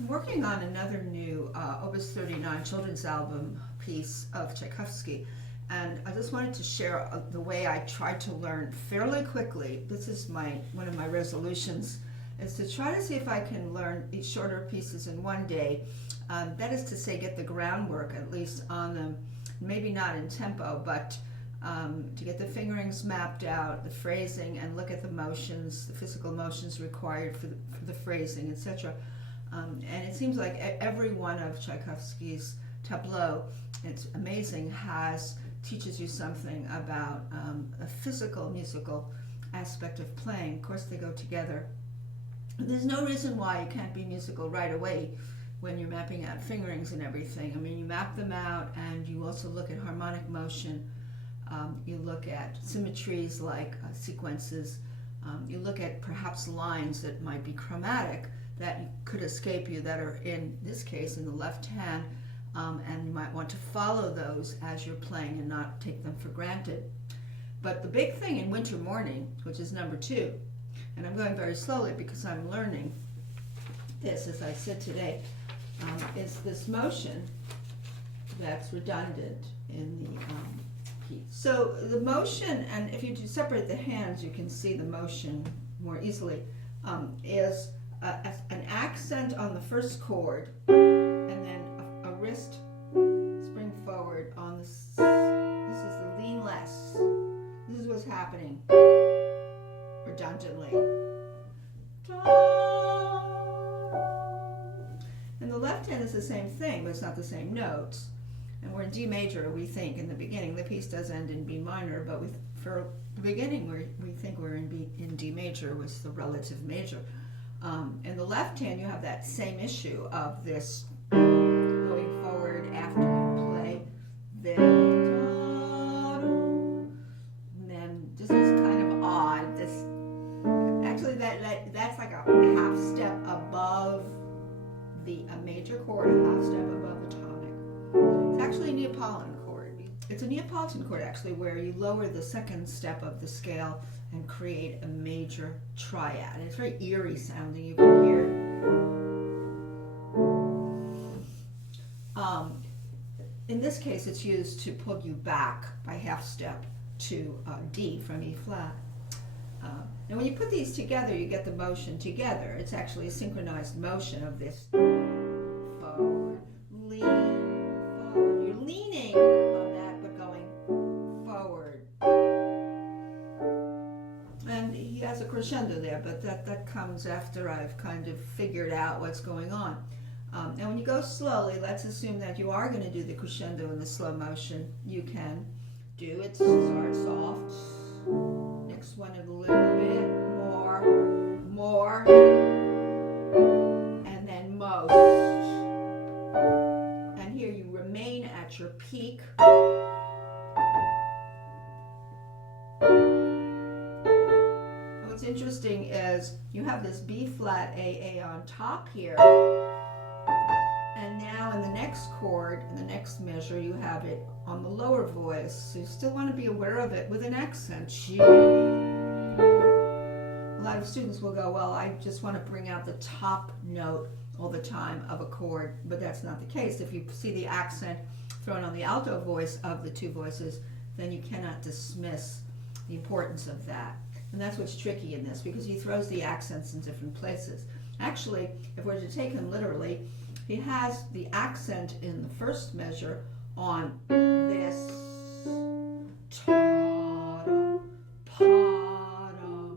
I'm working on another new Opus 39 children's album piece of Tchaikovsky, and I just wanted to share the way I tried to learn fairly quickly. This is one of my resolutions, is to try to see if I can learn these shorter pieces in one day. That is to say, get the groundwork at least on them, maybe not in tempo, but to get the fingerings mapped out, the phrasing, and look at the motions, the physical motions required for the phrasing, etc. And it seems like every one of Tchaikovsky's tableaux, it's amazing, teaches you something about a physical musical aspect of playing. Of course, they go together. There's no reason why you can't be musical right away when you're mapping out fingerings and everything. I mean, you map them out, and you also look at harmonic motion. You look at symmetries like sequences. You look at perhaps lines that might be chromatic that could escape you, that are in this case in the left hand, and you might want to follow those as you're playing and not take them for granted. But the big thing in Winter Morning, which is number 2, and I'm going very slowly because I'm learning this as I sit today, is this motion that's redundant in the piece. So the motion, and if you separate the hands, you can see the motion more easily, is an accent on the first chord, and then a wrist spring forward on this. This is the lean less. This is what's happening redundantly. And the left hand is the same thing, but it's not the same notes. And we're in D major, we think, in the beginning. The piece does end in B minor, but for the beginning, we think we're in D major, was the relative major. In the left hand, you have that same issue of this going forward after you play this. And then this is kind of odd. Actually, that's like a half step above a major chord, a half step above the tonic. It's actually a Neapolitan chord. It's a Neapolitan chord, actually, where you lower the second step of the scale and create a major triad. And it's very eerie sounding, you can hear. In this case, it's used to pull you back by half step to D from E flat. And when you put these together, you get the motion together. It's actually a synchronized motion of this forward, lean, forward. You're leaning on that, but going forward. And he has a crescendo there, but that comes after I've kind of figured out what's going on. And when you go slowly, let's assume that you are going to do the crescendo in the slow motion. You can do it. Start soft. Next one a little bit more, and then most. And here you remain at your peak. What's interesting is you have this B flat AA on top here, and now in the next chord, in the next measure, you have it on the lower voice. So you still want to be aware of it with an accent. A lot of students will go, well, I just want to bring out the top note all the time of a chord, but that's not the case. If you see the accent thrown on the alto voice of the two voices, then you cannot dismiss the importance of that. And that's what's tricky in this, because he throws the accents in different places. Actually, if we're to take him literally, he has the accent in the first measure on this ta-da, pa-da,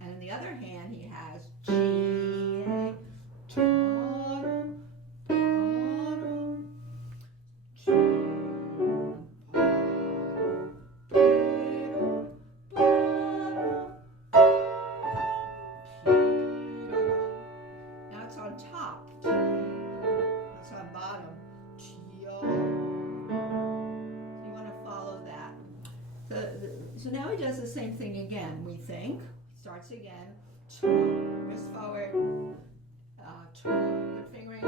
and in the other hand he has G-A, ta-da, pa-da, G-A, pa-da, now it's on top, it's on bottom. So now he does the same thing again, we think. Starts again. Wrist forward. Good fingering.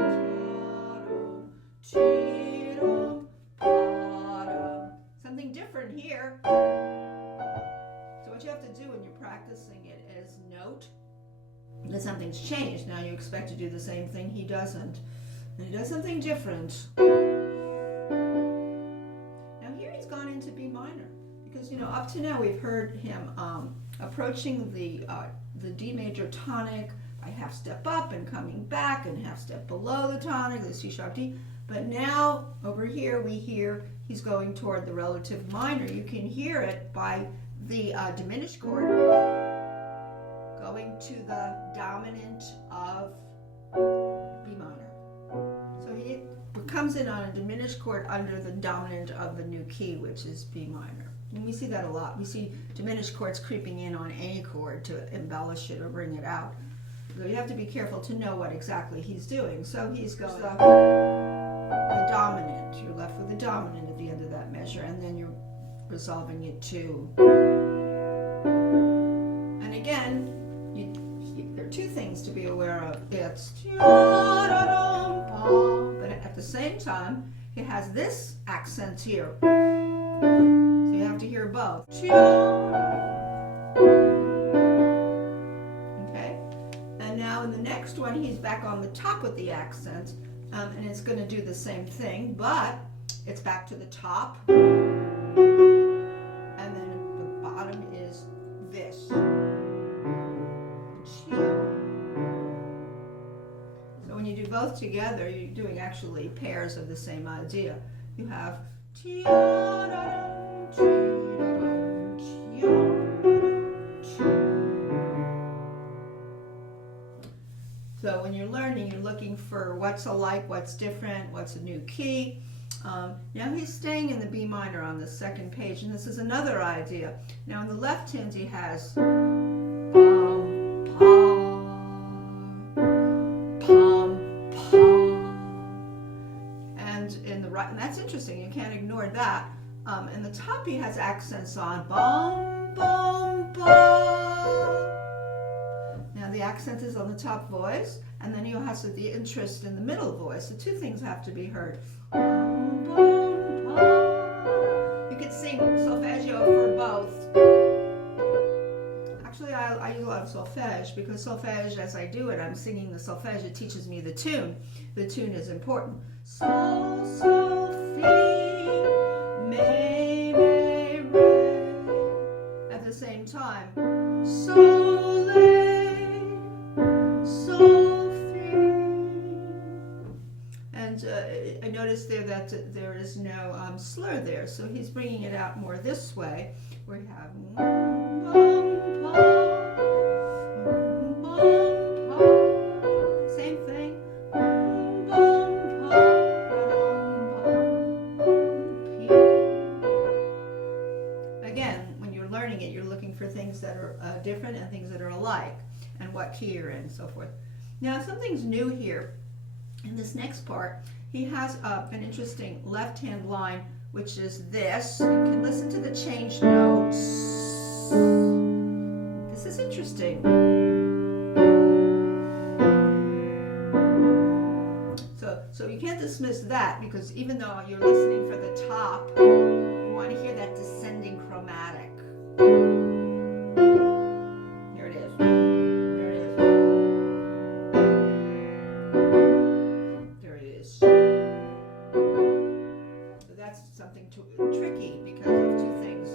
Something different here. So what you have to do when you're practicing it is note that something's changed. Now you expect to do the same thing, he doesn't. And he does something different. Now here he's gone into B minor, because up to now we've heard him approaching the D major tonic by half step up and coming back and half step below the tonic, the C sharp D. But now over here we hear he's going toward the relative minor. You can hear it by the diminished chord going to the dominant of B minor. So he comes in on a diminished chord under the dominant of the new key, which is B minor. And we see that a lot. We see diminished chords creeping in on any chord to embellish it or bring it out. So you have to be careful to know what exactly he's doing. So he's going the dominant. You're left with the dominant at the end of that measure, and then you're resolving it to. And again, there are two things to be aware of. It's but at the same time, it has this accent here. So you have to hear both. Okay? And now in the next one, he's back on the top with the accent, and it's going to do the same thing, but it's back to the top. And then the bottom is this. So when you do both together, you're doing actually pairs of the same idea. You have so when you're learning, you're looking for what's alike, what's different, what's a new key. Now he's staying in the B minor on the second page, and this is another idea. Now in the left hand he has pom, pom, and in the right, and that's interesting. You can't ignore that. In the top he has accents on bom, bom, bom. Now the accent is on the top voice, and then he has the interest in the middle voice. The two things have to be heard. You can sing solfeggio for both. Actually, I use a lot of solfege, because solfege, as I do it, I'm singing the solfege. It teaches me the tune. The tune is important. Sol, sol, fi, me, re. At the same time, sol, sol, fi. And I noticed there that there is no slur there, so he's bringing it out more this way, where you have same thing. Again, when you're learning it, you're looking for things that are different and things that are alike, and what key you're in, and so forth. Now, something's new here. In this next part, he has an interesting left-hand line, which is this. You can listen to the change notes. This is interesting. So you can't dismiss that, because even though you're listening for the top, you want to hear that descending chromatic. Here it is. There it is. There it is. So that's something tricky because of two things.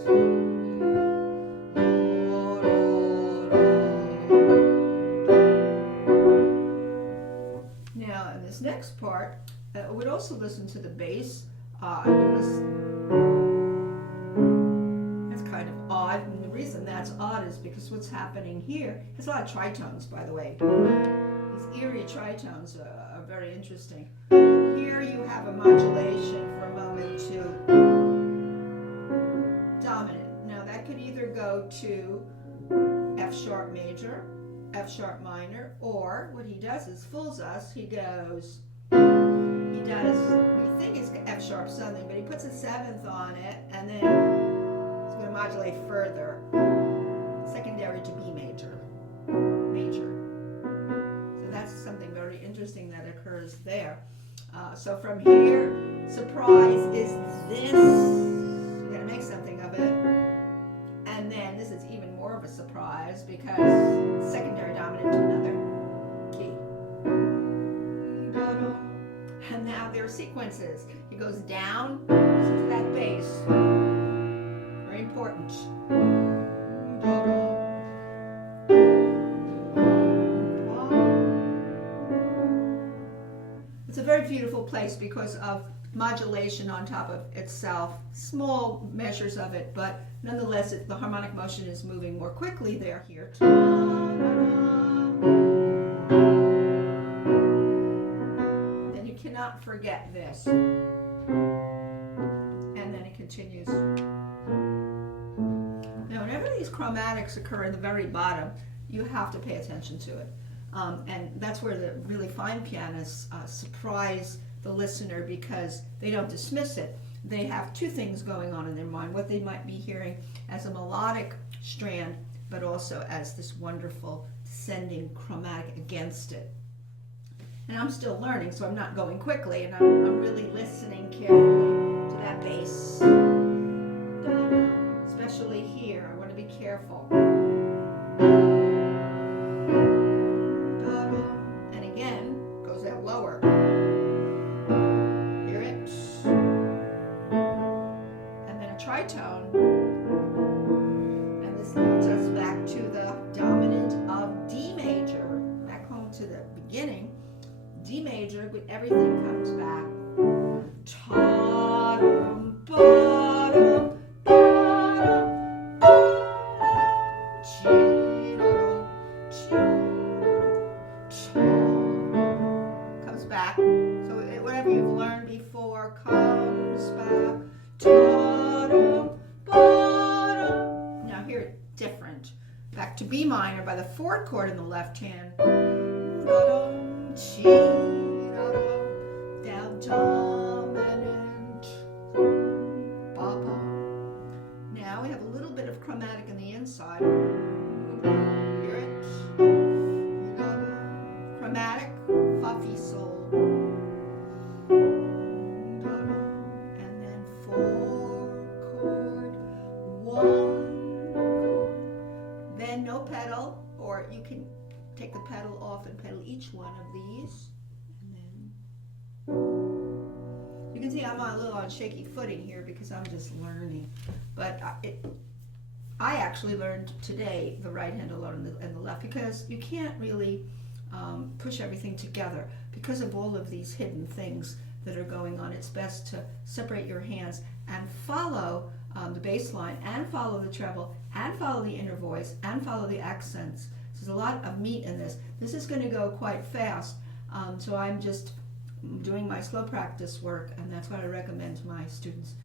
Now, in this next part, I would also listen to the bass. I would listen. That's kind of odd, and the reason that's odd is because what's happening here, there's a lot of tritones, by the way. These eerie tritones are very interesting. Here you have a modulation for a moment to dominant. Now that could either go to F sharp major, F sharp minor, or what he does is fools us. We think it's F sharp something, but he puts a seventh on it, and then it's going to modulate further, secondary to B major. So that's something very interesting that occurs there. So from here, surprise is this. You got to make something of it. And then this is even more of a surprise, because secondary dominant to another. now there are sequences. He goes down to that bass. Very important. It's a very beautiful place because of modulation on top of itself. Small measures of it, but nonetheless the harmonic motion is moving more quickly there here. Then you cannot forget this. And then it continues. Now whenever these chromatics occur in the very bottom, you have to pay attention to it. And that's where the really fine pianists surprise the listener because they don't dismiss it. They have two things going on in their mind, what they might be hearing as a melodic strand, but also as this wonderful descending chromatic against it. And I'm still learning, so I'm not going quickly, and I'm really listening carefully to that bass. Especially here, I want to be careful. And again, goes that lower. Hear it? And then a tritone. And this leads us back to the dominant of D major. Back home to the beginning. D major, but everything comes back. Ta-dum, ba-dum, ba-dum, ba-dum, chi-da-dum, chi-da-dum. Comes back. So whatever you've learned before comes back. Ta-dum, ba-dum. Now hear it different. Back to B minor by the fourth chord in the left hand. Ba-dum, chi-da-dum, down dominant. Ba-ba. Now we have a little bit of chromatic in the inside. Hear it? Chromatic, fa, fi, sol. And then 4-chord, 1-chord. Then no pedal, or you can take the pedal off and pedal each one of these. And then you can see I'm a little on shaky footing here because I'm just learning. But I actually learned today the right hand alone and the left because you can't really push everything together because of all of these hidden things that are going on. It's best to separate your hands and follow the bass line and follow the treble and follow the inner voice and follow the accents. So there's a lot of meat in this. This is going to go quite fast, so I'm just doing my slow practice work, and that's what I recommend to my students.